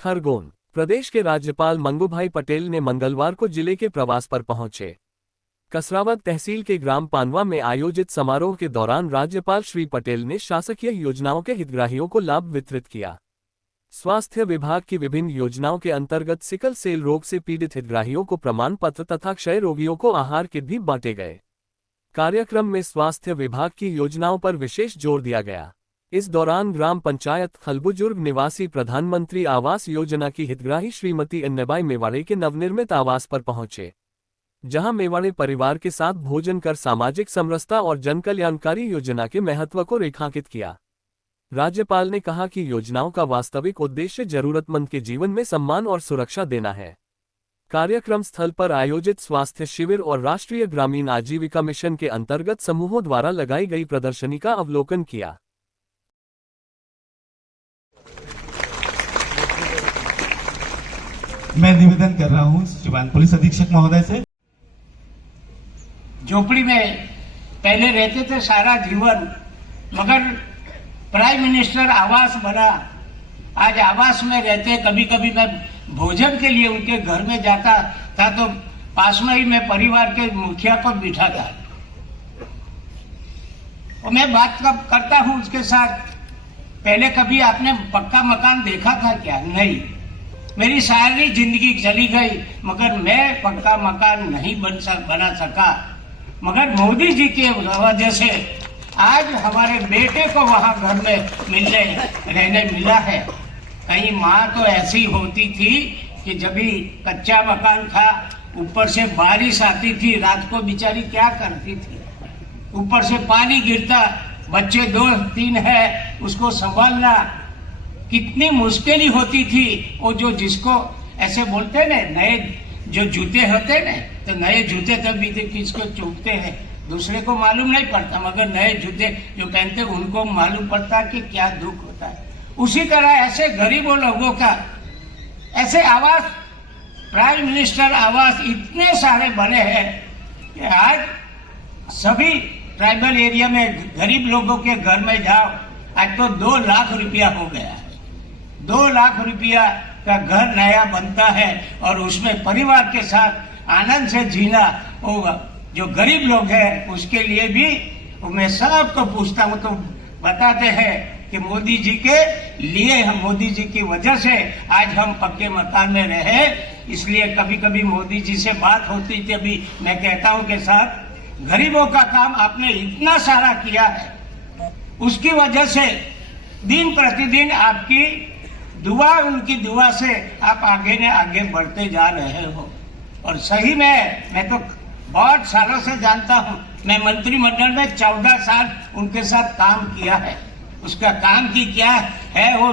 खरगोन। प्रदेश के राज्यपाल मंगूभाई पटेल ने मंगलवार को जिले के प्रवास पर पहुंचे। कसरावद तहसील के ग्राम पानवा में आयोजित समारोह के दौरान राज्यपाल श्री पटेल ने शासकीय योजनाओं के हितग्राहियों को लाभ वितरित किया। स्वास्थ्य विभाग की विभिन्न योजनाओं के अंतर्गत सिकल सेल रोग से पीड़ित हितग्राहियों को प्रमाण पत्र तथा क्षय रोगियों को आहार किट भी बांटे गए। कार्यक्रम में स्वास्थ्य विभाग की योजनाओं पर विशेष जोर दिया गया। इस दौरान ग्राम पंचायत खलबुजुर्ग निवासी प्रधानमंत्री आवास योजना की हितग्राही श्रीमती अन्नबाई मेवाड़े के नवनिर्मित आवास पर पहुंचे, जहां मेवाड़े परिवार के साथ भोजन कर सामाजिक समरसता और जनकल्याणकारी योजना के महत्व को रेखांकित किया। राज्यपाल ने कहा कि योजनाओं का वास्तविक उद्देश्य जरूरतमंद के जीवन में सम्मान और सुरक्षा देना है। कार्यक्रम स्थल पर आयोजित स्वास्थ्य शिविर और राष्ट्रीय ग्रामीण आजीविका मिशन के अंतर्गत समूहों द्वारा लगाई गई प्रदर्शनी का अवलोकन किया। मैं निवेदन कर रहा हूं श्रीमान पुलिस अधीक्षक महोदय से। झोपड़ी में पहले रहते थे सारा जीवन, मगर प्राइम मिनिस्टर आवास बना, आज आवास में रहते। कभी कभी मैं भोजन के लिए उनके घर में जाता था तो पास में ही मैं परिवार के मुखिया को बिठाता और मैं बात करता हूं उसके साथ। पहले कभी आपने पक्का मकान देखा था क्या? नहीं। मेरी सारी जिंदगी चली गई मगर मैं पक्का मकान नहीं बना सका, मगर मोदी जी की वजह से आज हमारे बेटे को वहां घर में रहने मिला है। कहीं माँ तो ऐसी होती थी कि जब भी कच्चा मकान था, ऊपर से बारिश आती थी, रात को बेचारी क्या करती थी, ऊपर से पानी गिरता, बच्चे 2-3 है, उसको संभालना कितनी मुश्किल होती थी। वो जो जिसको ऐसे बोलते ना, नए जो जूते होते ना, तो नए जूते तब भी किसको चूकते हैं दूसरे को मालूम नहीं पड़ता, मगर नए जूते जो पहनते उनको मालूम पड़ता कि क्या दुख होता है। उसी तरह ऐसे गरीबों लोगों का ऐसे आवास, प्राइम मिनिस्टर आवास इतने सारे बने हैं कि आज सभी ट्राइबल एरिया में गरीब लोगों के घर में जाओ, आज तो 2 लाख रुपया हो गया है। 2 लाख रुपया का घर नया बनता है और उसमें परिवार के साथ आनंद से जीना होगा। जो गरीब लोग हैं उसके लिए भी मैं सबको पूछता हूँ तो बताते हैं कि मोदी जी के लिए, हम मोदी जी की वजह से आज हम पक्के मकान में रहे। इसलिए कभी कभी मोदी जी से बात होती थी, अभी मैं कहता हूँ कि साहब गरीबों का काम आपने इतना सारा किया है, उसकी वजह से दिन प्रतिदिन आपकी दुआ, उनकी दुआ से आप आगे ने आगे बढ़ते जा रहे हो। और सही में मैं तो बहुत सालों से जानता हूं, मैं मंत्रिमंडल में 14 साल उनके साथ काम किया है। उसका काम की क्या है, वो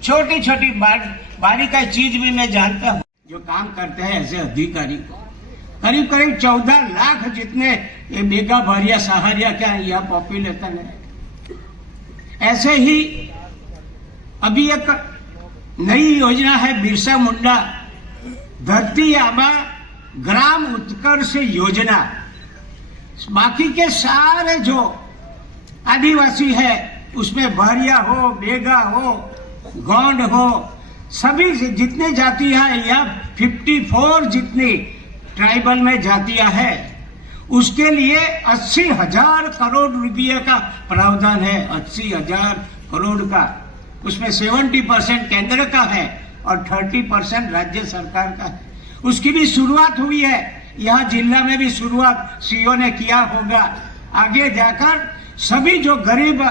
छोटी छोटी बारीकी चीज भी मैं जानता हूं। जो काम करते हैं ऐसे अधिकारी को करीब करीब 14 लाख जितने मेगा भारिया सहारिया क्या यह पॉपुलेशन है। ऐसे ही अभी एक नई योजना है बिरसा मुंडा धरती आबा ग्राम उत्कर्ष योजना। बाकी के सारे जो आदिवासी है उसमें भारिया हो, बेगा हो, गौंड हो, सभी जितने जातियां हैं या 54 जितनी ट्राइबल में जातियां हैं, उसके लिए 80,000 करोड़ रुपये का प्रावधान है। 80,000 करोड़ का, उसमें 70% केंद्र का है और 30% राज्य सरकार का है। उसकी भी शुरुआत हुई है, यहाँ जिला में भी शुरुआत सीओ ने किया होगा। आगे जाकर सभी जो गरीब